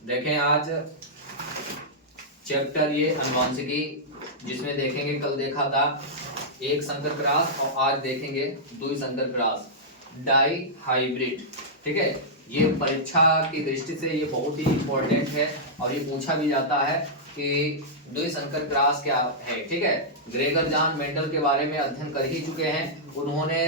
देखें आज चैप्टर ये अनुवांशिकी, जिसमें देखेंगे कल देखा था एक संकर क्रॉस और आज देखेंगे दुई संकर क्रॉस डाई हाइब्रिड। ठीक है, ये परीक्षा की दृष्टि से ये बहुत ही इम्पोर्टेंट है और ये पूछा भी जाता है कि दुई संकर क्रॉस क्या है। ठीक है, ग्रेगर जॉन मेंडल के बारे में अध्ययन कर ही चुके हैं। उन्होंने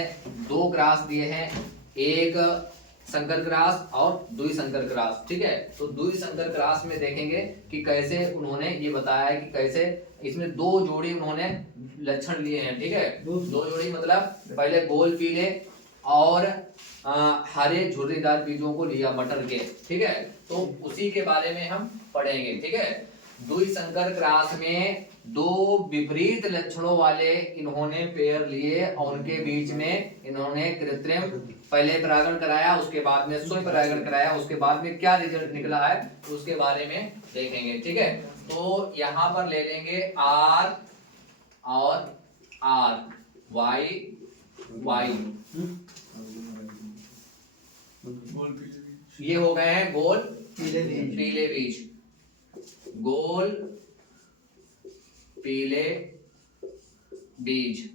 दो क्रॉस दिए हैं, एक संकर क्रॉस और दुई संकर क्रॉस। ठीक है, तो दुई संकर क्रॉस में देखेंगे कि कैसे उन्होंने ये बताया है कि कैसे इसमें दो जोड़ी उन्होंने लक्षण लिए हैं। ठीक है, दो जोड़ी मतलब पहले गोल पीले और हरे झुर्रीदार बीजों को लिया मटर के। ठीक है, तो उसी के बारे में हम पढ़ेंगे। ठीक है, दुई संकर क्रॉस में दो विपरीत लक्षणों वाले इन्होंने पेयर लिए और उनके बीच में इन्होंने कृत्रिम पहले परागण कराया, उसके बाद में स्वयं परागण कराया, उसके बाद में क्या रिजल्ट निकला है उसके बारे में देखेंगे। ठीक है, तो यहाँ पर ले लेंगे आर और आर, वाई वाई, ये हो गए हैं गोल पीले बीज, गोल पीले बीज।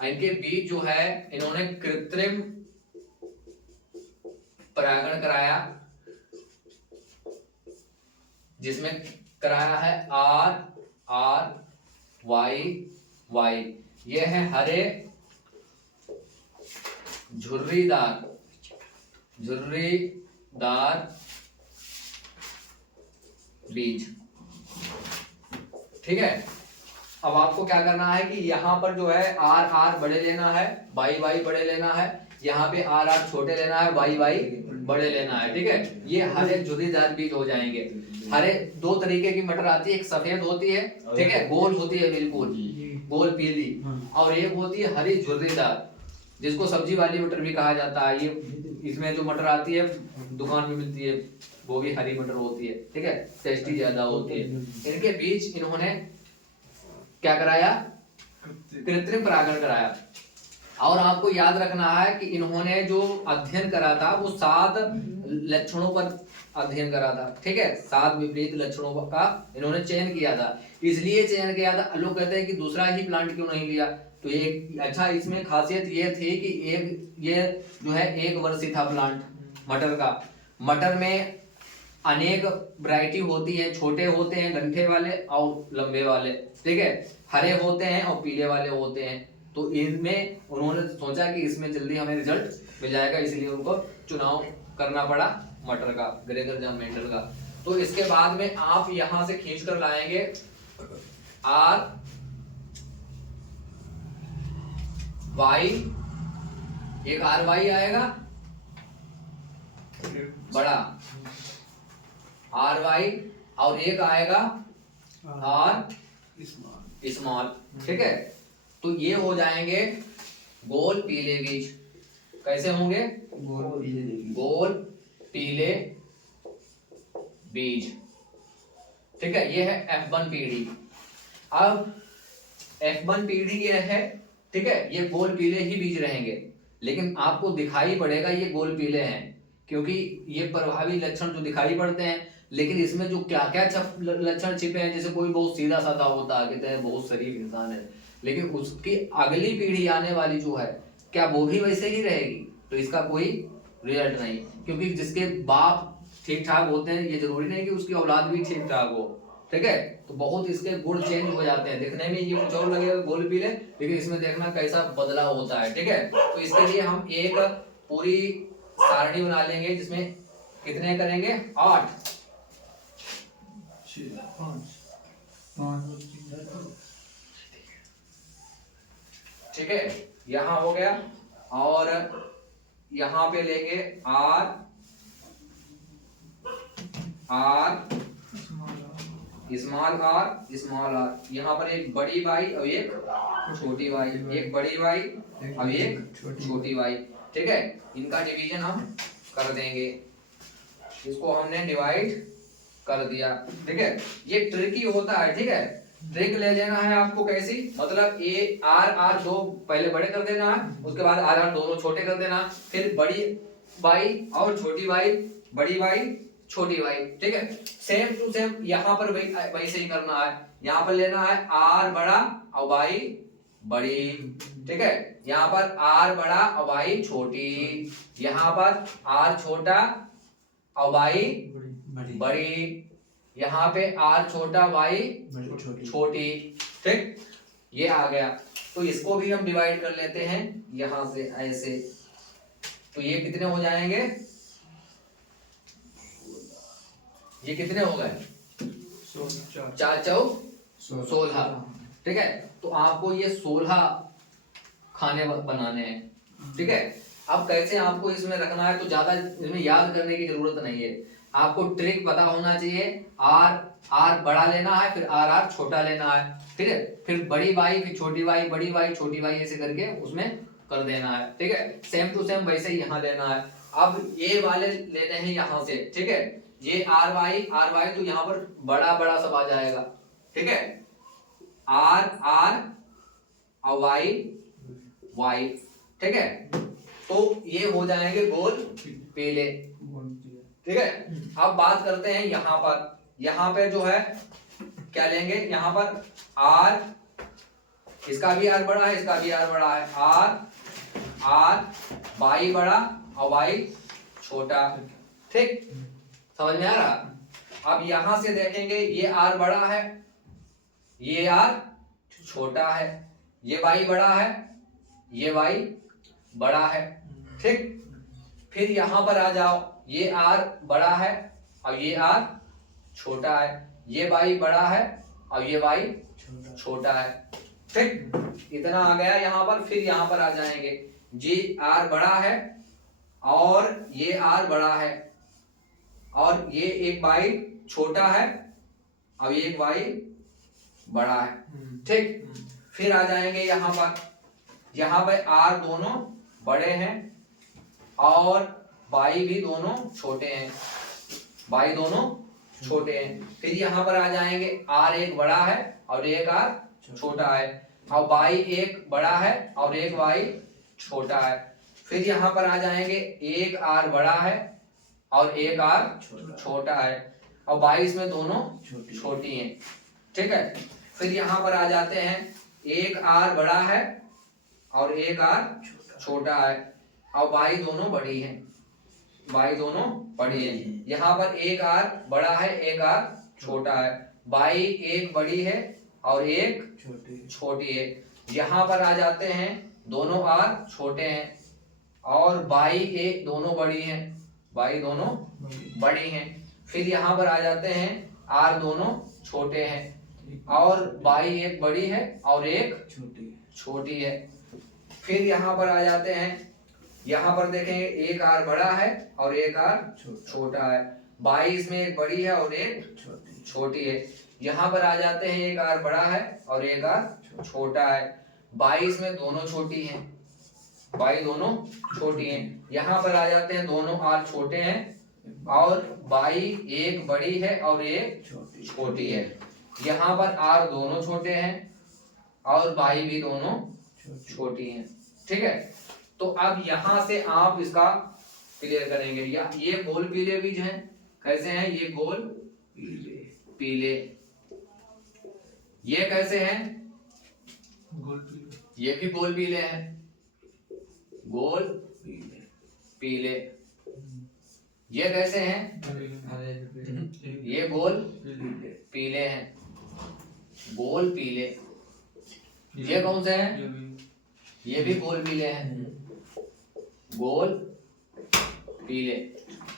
इनके बीज जो है इन्होंने कृत्रिम परागण कराया, जिसमें कराया है आर आर वाई वाई। ये है हरे झुर्रीदार बीज। ठीक है, अब आपको क्या करना है कि यहाँ पर जो है आर आर बड़े लेना है, वाई वाई बड़े लेना है, यहाँ पे आर आर छोटे लेना है, वाई वाई बड़े लेना है। ठीक है, ये हरे झुर्रीदार बीज हो जाएंगे। हरे दो तरीके की मटर आती है, एक सफेद होती है, ठीक है, गोल होती है बिल्कुल गोल पीली, और एक होती है हरी झुर्रीदार जिसको सब्जी वाली मटर भी कहा जाता है। ये इसमें जो मटर आती है दुकान में मिलती है वो भी हरी मटर होती है। ठीक है, टेस्टी ज्यादा होती है। इनके बीच इन्होंने क्या कराया, कृत्रिम परागण कराया। और आपको याद रखना है कि इन्होंने जो अध्ययन करा था वो 7 लक्षणों पर अध्ययन करा था। ठीक है, 7 विपरीत लक्षणों का इन्होंने चयन किया था। इसलिए चयन किया था, लोग कहते हैं कि दूसरा ही प्लांट क्यों नहीं लिया, तो एक अच्छा इसमें खासियत ये थी कि एक ये जो है एक वर्षीय था प्लांट मटर का। मटर में अनेक वैरायटी होती है, छोटे होते हैं गंठे वाले और लंबे वाले। ठीक है, हरे होते हैं और पीले वाले होते हैं। तो इनमें उन्होंने सोचा कि इसमें जल्दी हमें रिजल्ट मिल जाएगा, इसलिए उनको चुनाव करना पड़ा मटर का, ग्रेगर जॉन मेंडल का। तो इसके बाद में आप यहां से खींच कर लाएंगे आर वाई, एक आर वाई आएगा बड़ा आर वाई, और एक आएगा आर स्मॉल। ठीक है, तो ये हो जाएंगे गोल पीले बीज। कैसे होंगे, गोल पीले बीज। ठीक है, ये है F1 पीढ़ी। अब F1 पीढ़ी ये है, ठीक है, ये गोल पीले ही बीज रहेंगे, लेकिन आपको दिखाई पड़ेगा ये गोल पीले हैं क्योंकि ये प्रभावी लक्षण जो दिखाई पड़ते हैं। लेकिन इसमें जो क्या क्या लक्षण छिपे हैं, जैसे कोई बहुत सीधा साधा होता है, कहते हैं बहुत शरीफ इंसान है, लेकिन उसकी अगली पीढ़ी आने वाली जो है क्या वो भी वैसे ही रहेगी, तो इसका कोई रिजल्ट नहीं। क्योंकि जिसके बाप ठीक ठाक होते हैं ये जरूरी नहीं कि उसकी औलाद भी ठीक ठाक हो। ठीक है, तो बहुत इसके गुण चेंज हो जाते हैं, दिखने में ये कुछ और लगेगा गोल पीले, लेकिन इसमें देखना कैसा बदलाव होता है। ठीक है, तो इसके लिए हम एक पूरी सारणी बना लेंगे जिसमें कितने करेंगे 8। ठीक है, यहां हो गया, और यहां पे लेंगे आर आर स्मॉल आर, यहाँ पर एक बड़ी वाई और एक छोटी वाई, एक बड़ी वाई और एक छोटी वाई। ठीक है, इनका डिवीजन हम कर देंगे, इसको हमने डिवाइड कर दिया। ठीक है, ये ट्रिकी होता है। ठीक है, ट्रिक ले लेना है आपको कैसी, मतलब ए आर आर दो पहले बड़े कर देना है, उसके बाद आर आर दोनों छोटे कर देना, फिर बड़ी वाई और छोटी वाई, बड़ी वाई छोटी वाई, ठीक है। सेम टू सेम यहाँ पर वैसे ही करना है। यहाँ पर लेना है आर बड़ा और वाई बड़ी, ठीक है। यहाँ पर आर बड़ा और वाई छोटी, यहाँ पर आर छोटा और वाई बड़ी, यहाँ पे आर छोटा वाई छोटी, ठीक। ये आ गया। तो इसको भी हम डिवाइड कर लेते हैं यहां से ऐसे। तो ये कितने हो जाएंगे, ये कितने हो गए, 4 चौक 16, ठीक है। तो आपको ये 16 खाने बनाने हैं, ठीक है। अब कैसे आपको इसमें रखना है, तो ज्यादा इसमें याद करने की जरूरत नहीं है, आपको ट्रिक पता होना चाहिए। आर बड़ा लेना है, फिर आर छोटा लेना है, ठीक है। फिर बड़ी वाई, फिर छोटी वाई, बड़ी वाई छोटी वाई, ऐसे करके उसमें कर देना है, ठीक है। सेम टू सेम वैसे ही यहाँ लेना है। अब ये वाले लेने हैं यहाँ से, ठीक है। ये आर वाई तो यहाँ पर बड़ा बड़ा सब आ जाएगा, ठीक है। आर और वाई, ठीक है। तो ये हो जाएंगे गोल पीले, ठीक है। अब बात करते हैं यहाँ पे जो है क्या लेंगे, यहाँ पर आर, इसका भी आर बड़ा है, इसका भी आर बड़ा है, आर वाई बड़ा और वाई छोटा, ठीक। समझ में आ रहा। अब यहां से देखेंगे ये आर बड़ा है, ये आर छोटा है, ये वाई बड़ा है, ये वाई बड़ा है, ठीक। फिर यहां पर आ जाओ, ये आर बड़ा है और ये आर छोटा है, ये वाई बड़ा है और ये वाई छोटा है, ठीक। इतना आ गया यहाँ पर। फिर यहाँ पर आ जाएंगे, ये आर बड़ा है और ये आर बड़ा है और ये एक वाई छोटा है और ये एक वाई बड़ा है, ठीक। फिर आ जाएंगे यहाँ पर आर दोनों बड़े हैं और वाई भी दोनों छोटे हैं, वाई दोनों छोटे हैं। फिर यहाँ पर आ जाएंगे, आर एक बड़ा है और एक आर छोटा है और वाई एक बड़ा है और एक वाई छोटा है। फिर यहाँ पर आ जाएंगे, एक आर बड़ा है और एक आर छोटा है और वाई इसमें दोनों छोटी हैं, ठीक है। फिर यहाँ पर आ जाते हैं, एक आर बड़ा है और एक आर छोटा है और वाई दोनों बड़ी हैं, वाई दोनों बड़ी है। यहाँ पर एक आर बड़ा है, एक आर छोटा है, वाई एक बड़ी है और एक छोटी है। यहाँ पर आ जाते हैं, दोनों आर छोटे हैं और वाई एक दोनों बड़ी हैं, वाई दोनों बड़ी हैं। फिर यहाँ पर आ जाते हैं, आर दोनों छोटे हैं और वाई एक बड़ी है और एक छोटी है। फिर यहाँ पर आ जाते हैं, यहाँ पर देखेंगे एक आर बड़ा है और एक आर छोटा है, वाई इसमें एक बड़ी है और एक छोटी है। यहाँ पर आ जाते हैं, एक आर बड़ा है और एक आर छोटा है, वाई इसमें दोनों छोटी हैं, वाई दोनों छोटी हैं। यहाँ पर आ जाते हैं, दोनों आर छोटे हैं और वाई एक बड़ी है और एक छोटी है। यहाँ पर आर दोनों छोटे हैं और वाई भी दोनों छोटी हैं, ठीक है। तो अब यहां से आप इसका क्लियर करेंगे। या ये गोल पीले बीज हैं, कैसे हैं ये गोल पीले, ये कैसे हैं ये भी गोल पीले हैं, गोल पीले। ये कैसे हैं, ये गोल पीले हैं, गोल पीले। ये कौन से हैं, ये भी गोल पीले हैं, गोल पीले।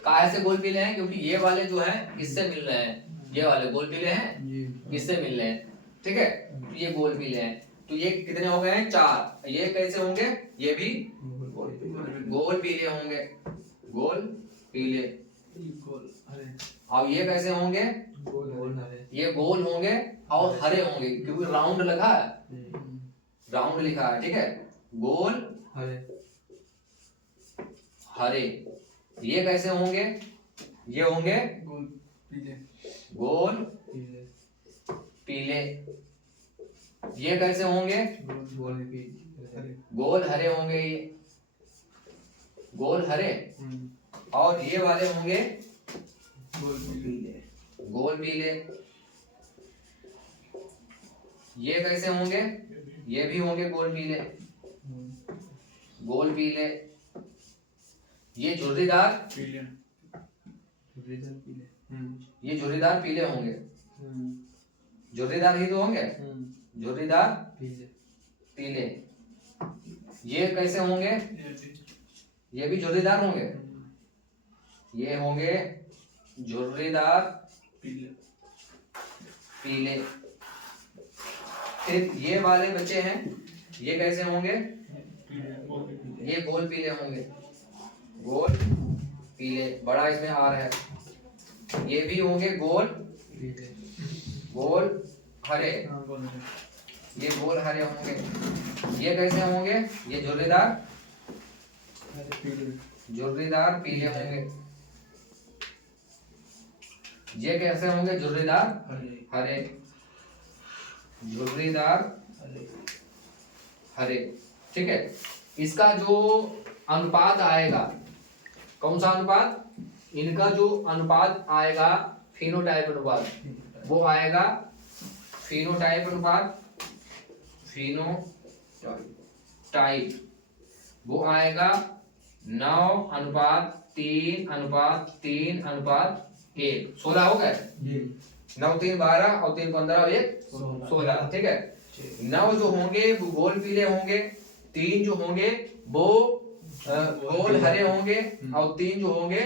काहे से गोल पीले हैं, क्योंकि ये वाले जो हैं इससे मिल रहे हैं, ये वाले गोल पीले हैं इससे मिल रहे हैं, ठीक है। तो ये गोल पीले हैं। तो ये कितने हो गए हैं, 4। ये कैसे होंगे, ये भी गोल पीले होंगे, गोल पीले। अब ये कैसे होंगे, ये गोल होंगे और हरे होंगे, क्योंकि राउंड लगा है, राउंड लिखा है, ठीक है। गोल हरे। ये कैसे होंगे, ये होंगे गोल पीले। ये कैसे होंगे, गोल हरे होंगे, ये गोल हरे। और ये वाले होंगे गोल पीले। ये कैसे होंगे? ये भी होंगे गोल पीले, गोल पीले। ये झुर्रीदार पीले, ये झुर्रीदार पीले होंगे, झुर्रीदार ही तो होंगे, झुर्रीदार पीले। ये कैसे होंगे? ये भी झुर्रीदार होंगे, ये होंगे झुर्रीदार पीले। फिर ये वाले बचे हैं, ये कैसे होंगे? ये गोल पीले होंगे, गोल पीले, बड़ा इसमें आर है। ये भी होंगे गोल, गोल हरे, ये गोल हरे होंगे। ये कैसे होंगे? ये झुर्रीदार, झुर्रीदार पीले होंगे। ये कैसे होंगे? झुर्रीदार हरे, झुर्रीदार हरे। ठीक है, इसका जो अनुपात आएगा, कौन सा अनुपात? इनका जो अनुपात आएगा फिनोटाइप अनुपात, वो आएगा फिनोटाइप अनुपात, फिनोटाइप वो आएगा 9:3:3:1। 16 हो गए? 9 3 12 और 3 15 1 16। ठीक है, 9 जो होंगे वो गोल पीले होंगे, 3 जो होंगे वो गोल हरे होंगे, और 3 जो होंगे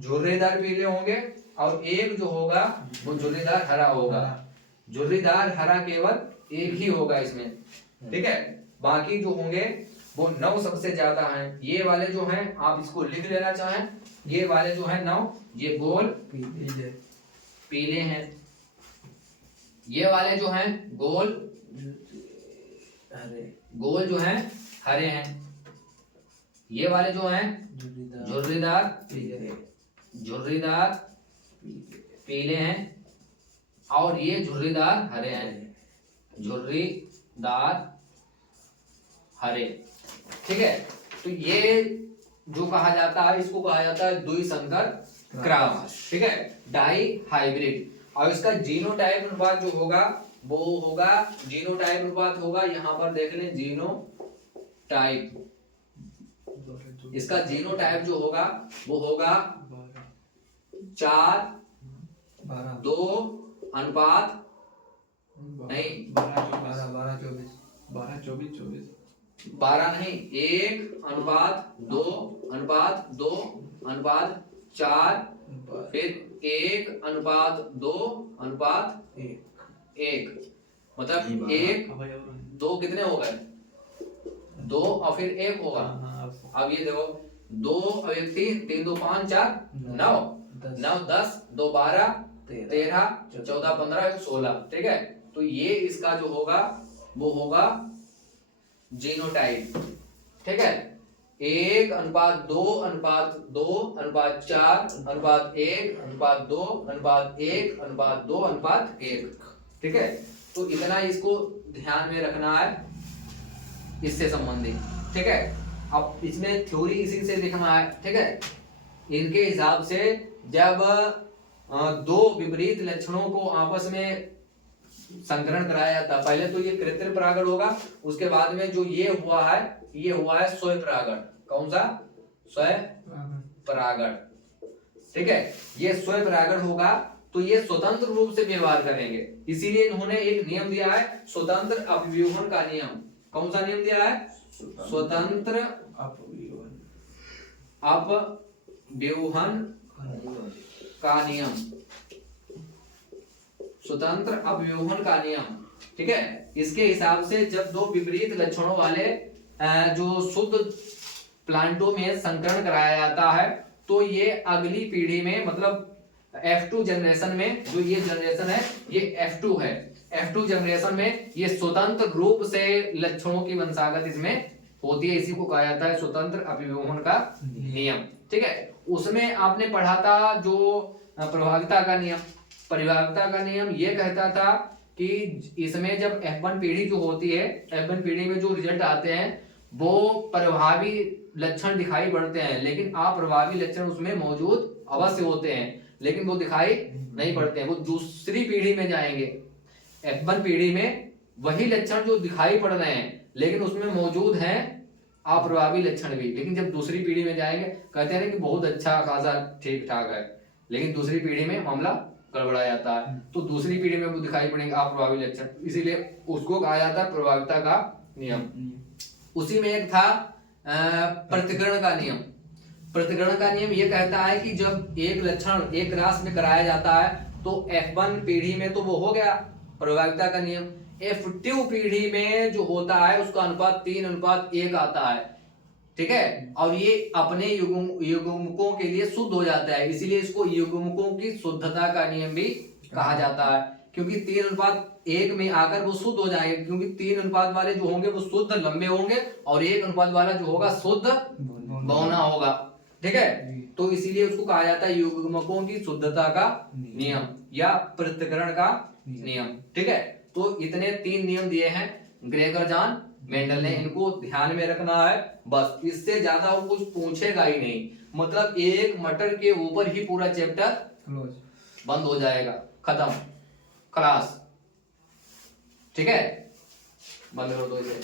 झुर्रीदार पीले होंगे, और 1 जो होगा वो झुर्रीदार हरा होगा। झुर्रीदार हरा केवल एक ही होगा इसमें। ठीक है, बाकी जो होंगे वो 9 सबसे ज्यादा हैं। ये वाले जो हैं आप इसको लिख लेना चाहें, ये वाले जो हैं 9 ये गोल पीले हैं। ये वाले जो हैं गोल हरे, गोल जो हैं हरे हैं। ये वाले जो हैं झुर्रीदार पीले, झुर्रीदार पीले हैं, और ये झुर्रीदार हरे हैं, झुर्रीदार हरे। ठीक है, तो ये जो कहा जाता है इसको कहा जाता है द्विसंकर क्रॉस। ठीक है, डाई हाइब्रिड। और इसका जीनोटाइप अनुपात जो होगा वो होगा, जीनोटाइप अनुपात होगा, यहाँ पर देख लें जीनोटाइप। इसका जीनोटाइप जो होगा वो होगा 4:2 अनुपात नहीं 12 नहीं 1:2:2:4, फिर 1:2:1, मतलब 1 2 कितने हो गए? 2 और फिर 1 होगा। अब ये देखो 2 और 1 3 2 5 4 9 9 10 2 12 13 14 15 16। ठीक है, तो ये इसका जो होगा वो होगा जीनोटाइप। ठीक है, 1:2:4:1:1:2:1:1:2:1। ठीक है, तो इतना इसको ध्यान में रखना है इससे संबंधित। ठीक है, अब इसमें थ्योरी इसी से लिखना है। ठीक है, इनके हिसाब से जब दो विपरीत लक्षणों को आपस में संकरण कराया जाता है, पहले तो ये कृत्रिम परागण होगा, उसके बाद में जो ये हुआ है स्वयं परागण। कौन सा? स्वयं परागण। ठीक है, ये स्वयं परागण होगा तो ये स्वतंत्र रूप से व्यवहार करेंगे, इसीलिए इन्होंने एक नियम दिया है स्वतंत्र अपव्यूहन का नियम। कौन सा नियम दिया है? स्वतंत्र अपव्यूहन का नियम, स्वतंत्र अपव्यूहन का नियम। ठीक है, इसके हिसाब से जब दो विपरीत लक्षणों वाले जो शुद्ध प्लांटों में संकरण कराया जाता है तो ये अगली पीढ़ी में, मतलब F2 जनरेशन में, जो ये जनरेशन है ये F2 है, F2 जनरेशन में ये स्वतंत्र रूप से लक्षणों की वंशागत इसमें होती है, इसी को कहा जाता है स्वतंत्र अपव्यूहन का नियम। ठीक है, उसमें आपने पढ़ा था जो प्रभाविता का नियम। प्रभाविता का नियम ये कहता था कि इसमें जब F1 पीढ़ी जो होती है, F1 पीढ़ी में जो रिजल्ट आते हैं वो प्रभावी लक्षण दिखाई पड़ते हैं, लेकिन अप्रभावी लक्षण उसमें मौजूद अवश्य होते हैं। लेकिन वो दिखाई नहीं पड़ते हैं, वो दूसरी पीढ़ी में जाएंगे। F1 पीढ़ी में वही लक्षण जो दिखाई पड़ रहे हैं लेकिन उसमें मौजूद हैं अप्रभावी लक्षण भी, लेकिन जब दूसरी पीढ़ी में जाएंगे कहते हैं ना कि बहुत अच्छा खासा ठीक ठाक है, लेकिन दूसरी पीढ़ी में मामला गड़बड़ा जाता है। तो दूसरी पीढ़ी में वो दिखाई पड़ेंगे अप्रभावी लक्षण, इसीलिए उसको कहा जाता है प्रभाविता का नियम। उसी में एक था प्रतिकरण का नियम। प्रतिकरण का नियम ये कहता है कि जब एक लक्षण एक रास में कराया जाता है तो F1 पीढ़ी में तो वो हो गया प्रभाविता का नियम, F2 पीढ़ी में जो होता है उसका अनुपात 3:1 आता है, ठीक है, और ये अपने युग्मकों के लिए शुद्ध हो जाता है, इसीलिए इसको युग्मकों की शुद्धता का नियम भी कहा जाता है, क्योंकि 3:1 में आकर वो शुद्ध हो जाएंगे, क्योंकि 3 अनुपात वाले जो होंगे वो शुद्ध लंबे होंगे और 1 अनुपात वाला जो होगा शुद्ध बौना होगा, ठीक है। तो इसीलिए उसको कहा जाता है युग्मकों की शुद्धता का नियम या पृथक्करण का नियम, ठीक है। तो इतने 3 नियम दिए हैं ग्रेगर जॉन मेंडल ने, इनको ध्यान में रखना है बस, इससे ज्यादा वो कुछ पूछेगा ही नहीं, मतलब एक मटर के ऊपर ही पूरा चैप्टर बंद हो जाएगा, खत्म क्लास, ठीक है, बंद करो तो इसे।